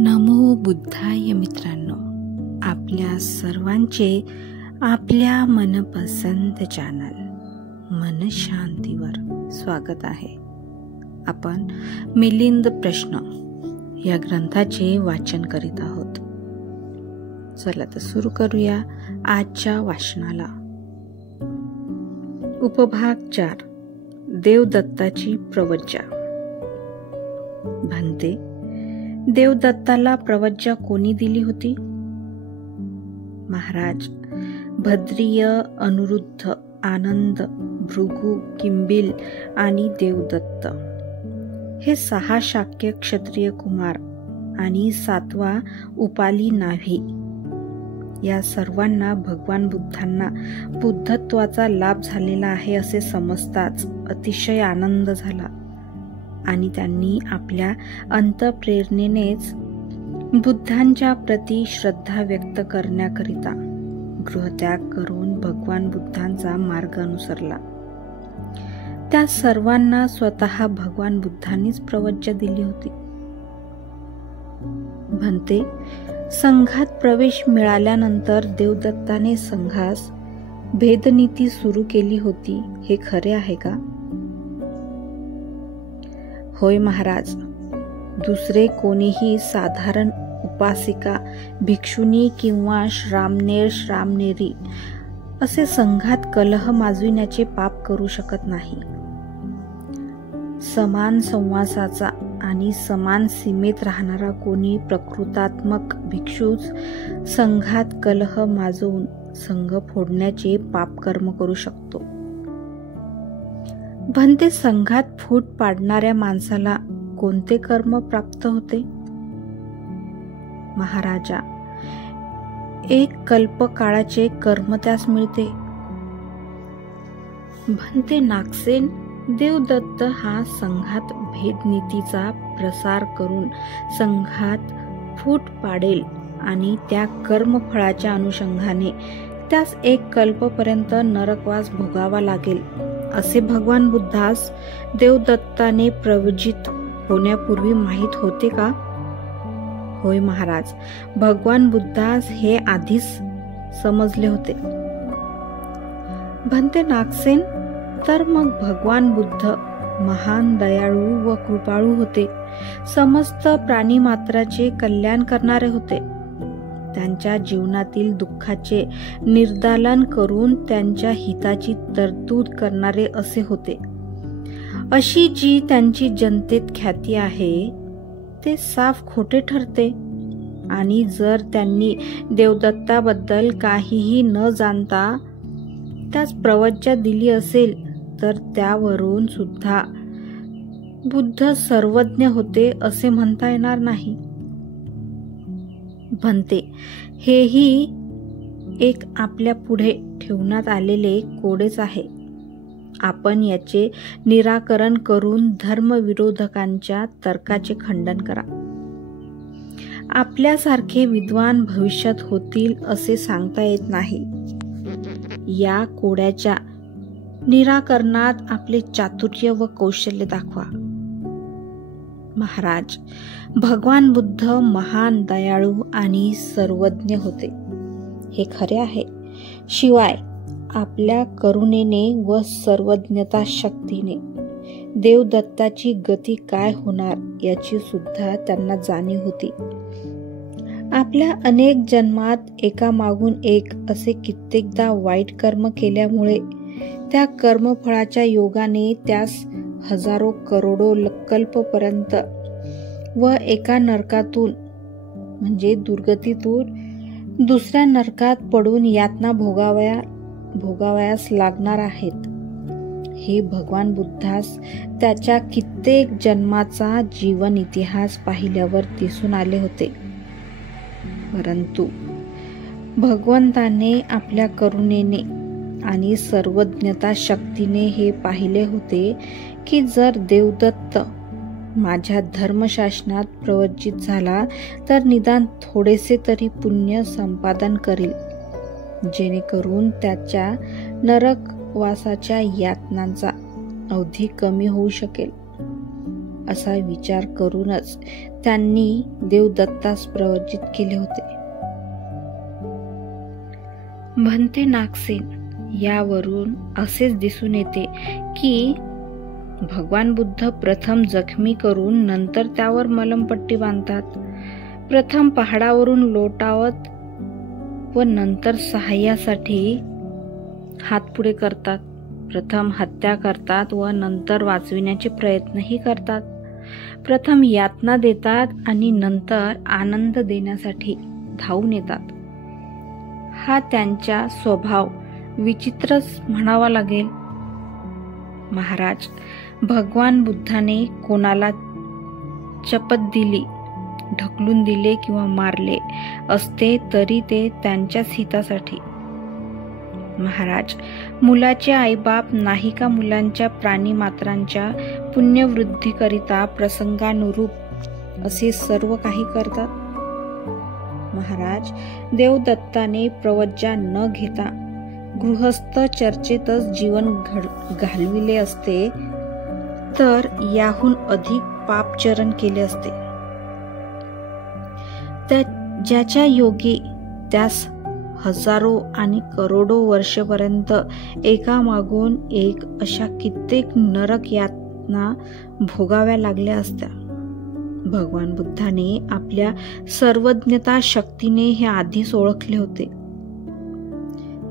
नमो बुद्धाय मित्रांनो, आपल्या सर्वांचे आपल्या मनपसंत चॅनल मन शांतीवर स्वागत आहे. आपण मिलिंद प्रश्न या ग्रंथाचे वाचन करीत आहोत. चला तर सुरू करूया आजच्या वाचनाला. उपभाग 4, देवदत्ताची प्रवज्जा. म्हणते, देवदत्ताला प्रवज्जा कोणी दिली होती? महाराज, भद्रिय, अनिरुद्ध, आनंद, भृगु, किंबिल आणि देवदत्त हे 6 शाक्य क्षत्रिय कुमार आणि 7वा उपाली नाभी या सर्वांना भगवान बुद्धांना बुद्धत्वाचा लाभ झालेला आहे असे समजताच अतिशय आनंद झाला आणि त्यांनी आपल्या अंतःप्रेरणेनेच बुद्धांच्या प्रती श्रद्धा व्यक्त करण्याकरिता गृहत्याग करून भगवान बुद्धांचा मार्ग अनुसरला. त्या सर्वांना स्वतः भगवान बुद्धांनीच प्रवज्जा दिली होती. म्हणते, संघात प्रवेश मिळाल्यानंतर देवदत्ताने संघास भेदनीती सुरू केली होती, हे खरे आहे का? होय महाराज, दुसरे कोणीही साधारण उपासिका, भिक्षुनी किंवा श्रामणेरी असे संघात कलह माजविण्याचे पाप करू शकत नाही. समान संवासाचा आणि समान सीमेत राहणारा कोणी प्रकृतात्मक भिक्षूच संघात कलह माजवून संघ फोडण्याचे पापकर्म करू शकतो. म्हणते, संघात फूट पाडणाऱ्या माणसाला कोणते कर्म प्राप्त होते? महाराजा, 1 कल्प काळाचे कर्म त्यास मिळते. म्हणते नागसेन, देवदत्त हा संघात भेदनीतीचा प्रसार करून संघात फूट पाडेल आणि त्या कर्मफळाच्या अनुषंगाने त्यास 1 कल्पपर्यंत नरकवास भोगावा लागेल असे भगवान बुद्धास देवदत्ताने प्रवजित होण्यापूर्वी माहीत होते का? होय महाराज, भगवान बुद्धास हे आधीच समजले होते. म्हणते नागसेन, तर मग भगवान बुद्ध महान दयाळू व कृपाळू होते. समस्त प्राणीमात्राचे कल्याण करणारे होते. त्यांच्या जीवनातील दुःखाचे निर्दालन करून त्यांच्या हिताची तरतूद करणारे असे होते. अशी जी त्यांची जनतेत ख्याती आहे ते साफ खोटे ठरते. आणि जर त्यांनी देवदत्ताबद्दल काहीही न जाणता त्यास प्रवज्जा दिली असेल तर त्यावरून सुद्धा बुद्ध सर्वज्ञ होते असे म्हणता येणार नाही. म्हणते, हेही एक आपल्या पुढे ठेवण्यात आलेले कोडेच आहे. आपण याचे निराकरण करून धर्मविरोधकांच्या तर्काचे खंडन करा. आपल्यासारखे विद्वान भविष्यात होतील असे सांगता येत नाही. या कोड्याच्या निराकरणात आपले चातुर्य व कौशल्य दाखवा. महाराज, भगवान बुद्ध महान दयाळू आणि सर्वज्ञ होते, हे खरे आहे. शिवाय आपल्या करुणेने व सर्वज्ञता शक्तीने देवदत्ताची गती काय होणार याची सुद्धा त्यांना जाणीव होती. आपल्या अनेक जन्मात एकामागून एक असे कित्येकदा वाईट कर्म केल्यामुळे त्या कर्मफळाच्या योगाने त्यास हजारो करोडो कल्पपर्यंत व एका नरकातून म्हणजे दुर्गतीतून दुसऱ्या नरकात पडून यातना भोगावयास लागणार आहेत. हे भगवान बुद्धास त्याच्या कित्येक जन्माचा जीवन इतिहास पाहिल्यावर दिसून आले होते. परंतु भगवंताने आपल्या करुणेने आणि सर्वज्ञता शक्तीने हे पाहिले होते की जर देवदत्त माझ्या धर्मशासनात प्रवज्जित झाला तर निदान थोडेसे तरी पुण्य संपादन करील, जेणेकरून त्याच्या नरकवासाच्या यातनांचा अवधी कमी होऊ शकेल. असा विचार करूनच त्यांनी देवदत्तास प्रवचित केले होते. भंते नागसेन यावरून असेच दिसून येते की भगवान बुद्ध प्रथम जखमी करून नंतर त्यावर मलमपट्टी बांधतात, प्रथम पहाडावरून लोटावत व नंतर सहाय्यासाठी हात पुढे करतात, प्रथम हत्या करतात व नंतर वाचविण्याचे प्रयत्नही करतात, प्रथम यातना देतात आणि नंतर आनंद देण्यासाठी धावून येतात. हा त्यांचा स्वभाव विचित्रच म्हणावा लागेल. महाराज, भगवान बुद्धाने कोणाला चपत दिली, ढकलून दिले किंवा मारले असते तरी ते त्यांच्याच हितासाठी. महाराज, मुलाचे आईबाप नाही का मुलांच्या प्राणीमात्रांच्या पुण्यवृद्धीकरिता प्रसंगानुरूप असे सर्व काही करतात. महाराज, देवदत्ताने प्रवज्जा न घेता गृहस्थ चर्चेतच जीवन घालविले असते तर याहून अधिक पापचरण केले असते. ज्याच्या योगी त्यास हजारो आणि करोडो वर्षपर्यंत एकामागून एक अशा कित्येक नरक यातना भोगाव्या लागल्या असत्या. भगवान बुद्धाने आपल्या सर्वज्ञता शक्तीने हे आधीच ओळखले होते.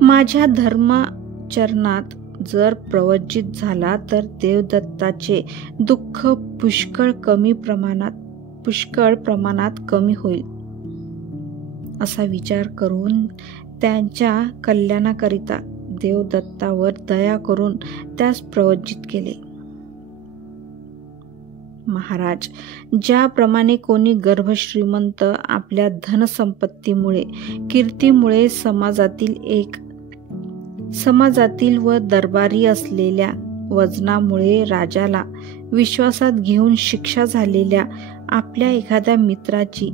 माझ्या धर्माचरणात जर प्रवचित झाला तर देवदत्ताचे दुःख पुष्कळ प्रमाणात कमी होईल असा विचार करून त्यांच्या कल्याणाकरिता देवदत्तावर दया करून त्यास प्रवचित केले. महाराज, ज्याप्रमाणे कोणी गर्भश्रीमंत आपल्या धनसंपत्तीमुळे, कीर्तीमुळे समाजातील व दरबारी असलेल्या वजनामुळे राजाला विश्वासात घेऊन शिक्षा झालेल्या आपल्या एखाद्या मित्राची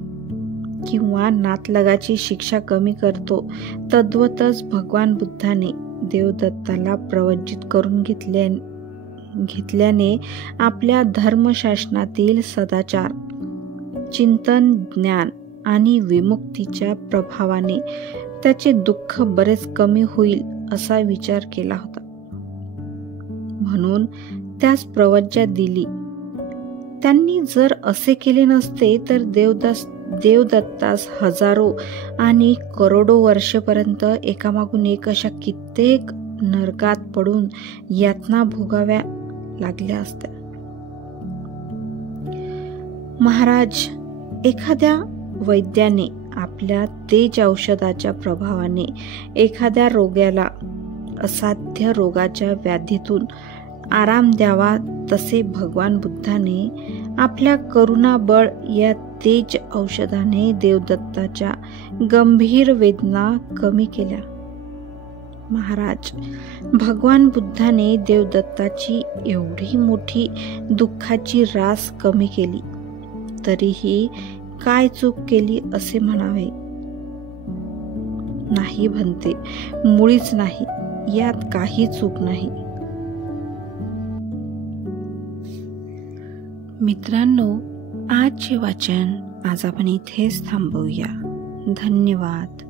किंवा नातलगाची शिक्षा कमी करतो, तद्वतच भगवान बुद्धाने देवदत्ताला प्रवचित करून घेतल्याने आपल्या धर्मशास्त्रातील सदाचार, चिंतन, ज्ञान आणि विमुक्तीच्या प्रभावाने त्याचे दुःख बरेच कमी होईल असा विचार केला होता. म्हणून त्यास प्रवज्जा दिली. त्यांनी जर असे केले नसते तर देवदत्तास हजारो आणि करोडो वर्षेपर्यंत एकामागून एक अशा कित्येक नरकात पडून यातना भोगाव्या लागल्या असत्या. महाराज, एखाद्या वैद्याने आपल्या तेज औषधाच्या प्रभावाने एखाद्या रोग्याला असाध्य रोगाच्या व्याधीतून आराम द्यावा, तसे भगवान बुद्धाने आपल्या करुणाबळ या तेज औषधाने देवदत्ताच्या गंभीर वेदना कमी केल्या. महाराज, भगवान बुद्धाने देवदत्ताची एवढी मोठी दुःखाची रास कमी केली, तरीही काय चूक केली असे म्हणावे? नाही भंते, मुळीच नाही. यात काही चूक नाही. मित्रांनो, आजचे वाचन आज आपण इथेच थांबवूया. धन्यवाद.